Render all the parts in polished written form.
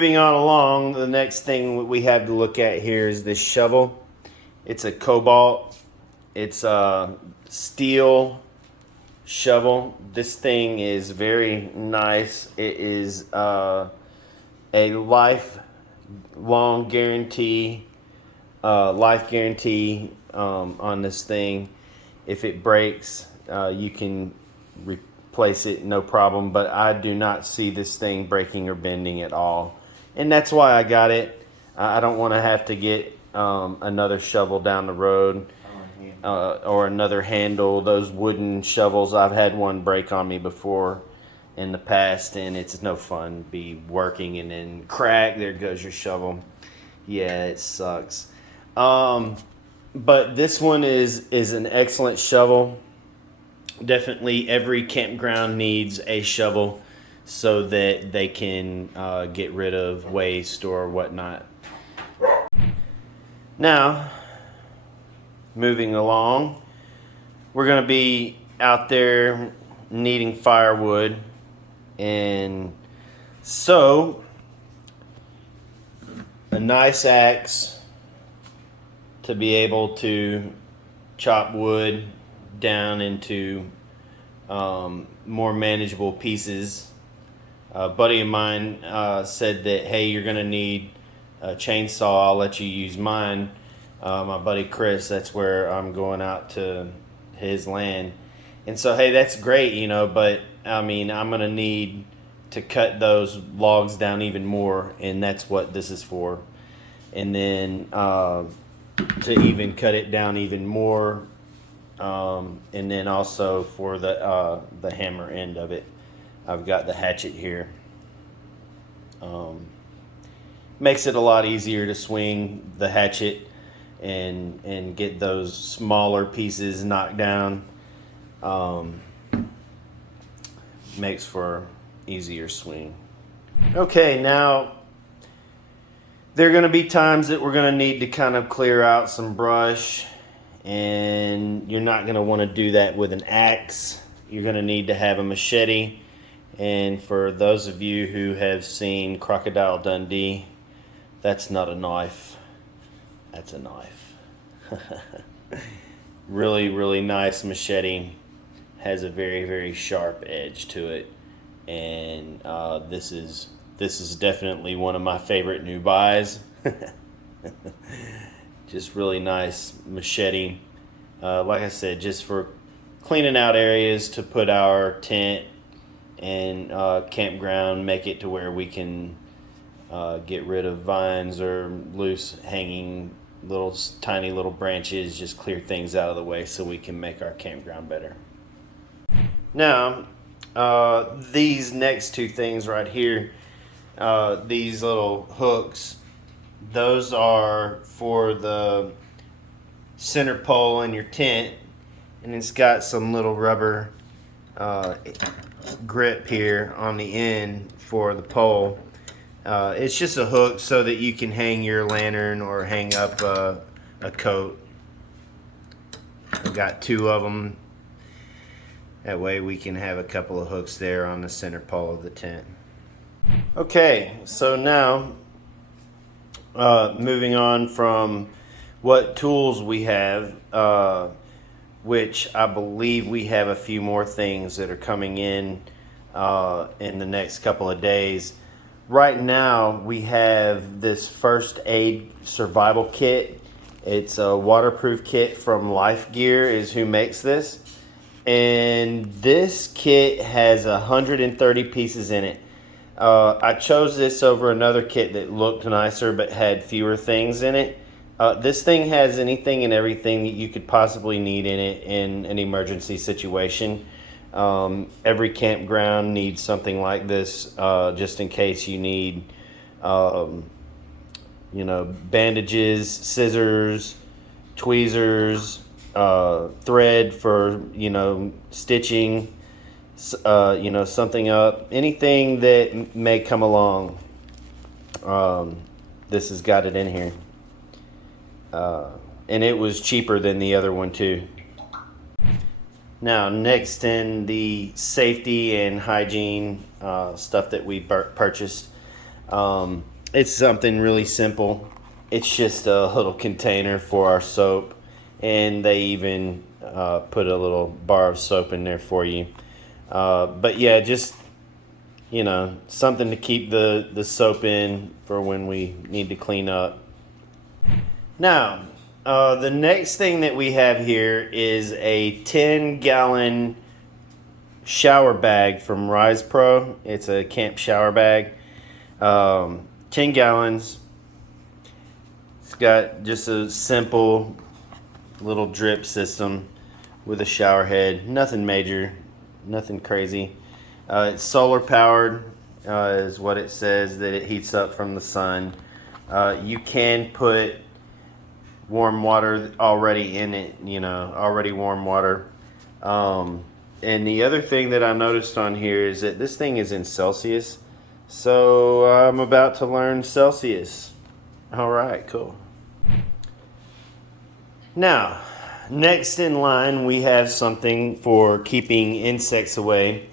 moving on along, the next thing we have to look at here is this shovel. It's a Cobalt. It's a steel shovel. This thing is very nice. It is a lifelong guarantee, life guarantee on this thing. If it breaks, you can replace it, no problem. But I do not see this thing breaking or bending at all, and that's why I got it. I don't want to have to get another shovel down the road, or another handle. Those wooden shovels, I've had one break on me before in the past, and it's no fun. Be working and then crack, there goes your shovel. Yeah, it sucks. But this one is an excellent shovel. Definitely every campground needs a shovel so that they can get rid of waste or whatnot. Now, moving along, we're going to be out there needing firewood, and so a nice axe to be able to chop wood down into more manageable pieces. A buddy of mine said that, hey, you're going to need a chainsaw. I'll let you use mine. My buddy Chris, that's where I'm going out to his land. And so, hey, that's great, you know, but I mean, I'm going to need to cut those logs down even more, and that's what this is for. And then to even cut it down even more, and then also for the hammer end of it, I've got the hatchet here. Makes it a lot easier to swing the hatchet and get those smaller pieces knocked down. Makes for easier swing. Okay, now there are going to be times that we're going to need to kind of clear out some brush, and you're not going to want to do that with an axe. You're going to need to have a machete. And for those of you who have seen Crocodile Dundee, that's not a knife. That's a knife. Really, really nice machete. Has a very, very sharp edge to it. And this is definitely one of my favorite new buys. Just really nice machete. Like I said, just for cleaning out areas to put our tent and campground, make it to where we can get rid of vines or loose hanging tiny little branches, just clear things out of the way so we can make our campground better. Now, these next two things right here, these little hooks, those are for the center pole in your tent, and it's got some little rubber grip here on the end for the pole. It's just a hook so that you can hang your lantern or hang up a coat. I've got two of them. That way we can have a couple of hooks there on the center pole of the tent. Okay, so now moving on from what tools we have, which I believe we have a few more things that are coming in the next couple of days. Right now we have this first aid survival kit. It's a waterproof kit from Life Gear is who makes this. And this kit has 130 pieces in it. I chose this over another kit that looked nicer but had fewer things in it. This thing has anything and everything that you could possibly need in it in an emergency situation. Every campground needs something like this, just in case you need, bandages, scissors, tweezers, thread for, stitching, something up, anything that may come along. This has got it in here. And it was cheaper than the other one too. Now, next in the safety and hygiene stuff that we purchased, It's something really simple. It's just a little container for our soap, and they even put a little bar of soap in there for you. But yeah, just something to keep the soap in for when we need to clean up. Now, the next thing that we have here is a 10-gallon shower bag from Rise Pro. It's a camp shower bag. 10 gallons. It's got just a simple little drip system with a shower head. Nothing major, nothing crazy. It's solar powered, is what it says, that it heats up from the sun. You can put warm water already in it, already warm water. And the other thing that I noticed on here is that this thing is in Celsius. So I'm about to learn Celsius. All right, cool. Now, next in line, we have something for keeping insects away.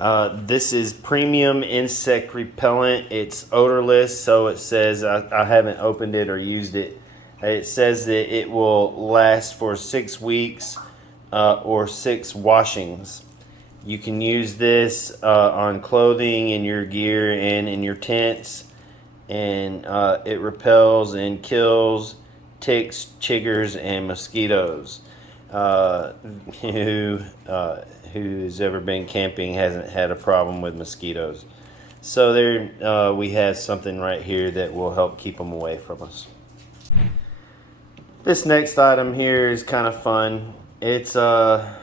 This is premium insect repellent. It's odorless, so it says, I haven't opened it or used it. It says that it will last for 6 weeks or 6 washings. You can use this on clothing, in your gear, and in your tents. And it repels and kills ticks, chiggers, and mosquitoes. Who's ever been camping hasn't had a problem with mosquitoes. So there we have something right here that will help keep them away from us. This next item here is kind of fun. It's a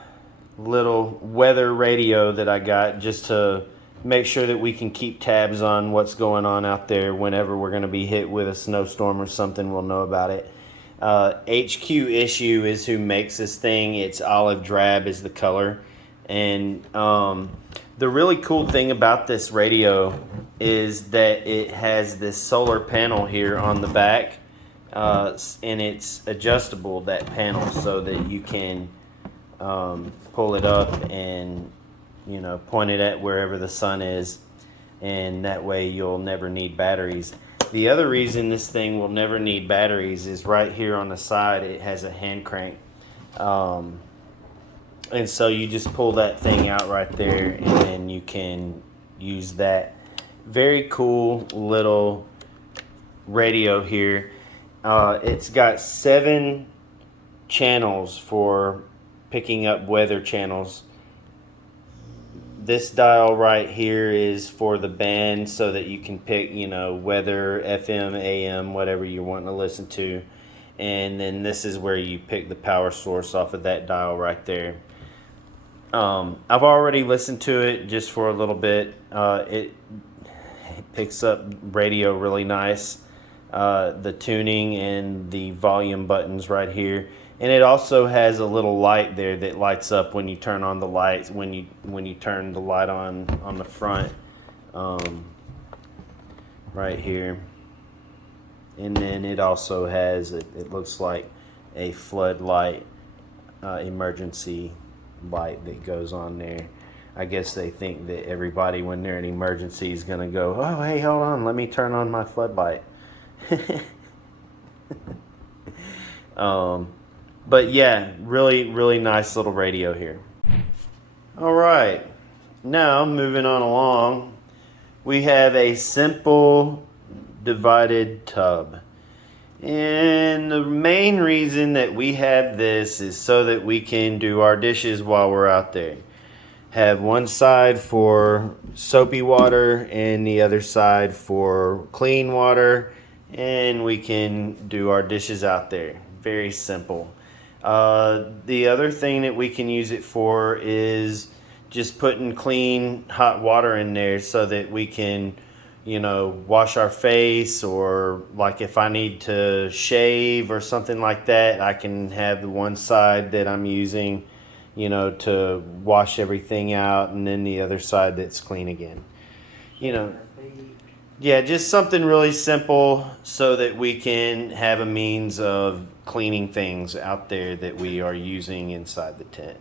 little weather radio that I got just to make sure that we can keep tabs on what's going on out there. Whenever we're going to be hit with a snowstorm or something, we'll know about it. HQ Issue is who makes this thing. It's olive drab is the color. And the really cool thing about this radio is that it has this solar panel here on the back. And it's adjustable, that panel, so that you can pull it up and point it at wherever the sun is, and that way you'll never need batteries. The other reason this thing will never need batteries is right here on the side. It has a hand crank, and so you just pull that thing out right there and then you can use that. Very cool little radio here. It's got 7 channels for picking up weather channels. This dial right here is for the band, so that you can pick, weather, FM, AM, whatever you're wanting to listen to. And then this is where you pick the power source off of that dial right there. I've already listened to it just for a little bit. It picks up radio really nice. The tuning and the volume buttons right here, and it also has a little light there that lights up when you turn on the lights, when you turn the light on the front, right here. And then it also has it looks like a floodlight, emergency light that goes on there. I guess they think that everybody, when they're in emergency, is gonna go, oh hey, hold on, let me turn on my floodlight. But yeah, really nice little radio here. All right, now moving on along, we have a simple divided tub, and the main reason that we have this is so that we can do our dishes while we're out there. Have one side for soapy water and the other side for clean water, and we can do our dishes out there. Very simple. The other thing that we can use it for is just putting clean hot water in there so that we can, wash our face, or like if I need to shave or something like that, I can have the one side that I'm using, to wash everything out, and then the other side that's clean again. Yeah, just something really simple so that we can have a means of cleaning things out there that we are using inside the tent.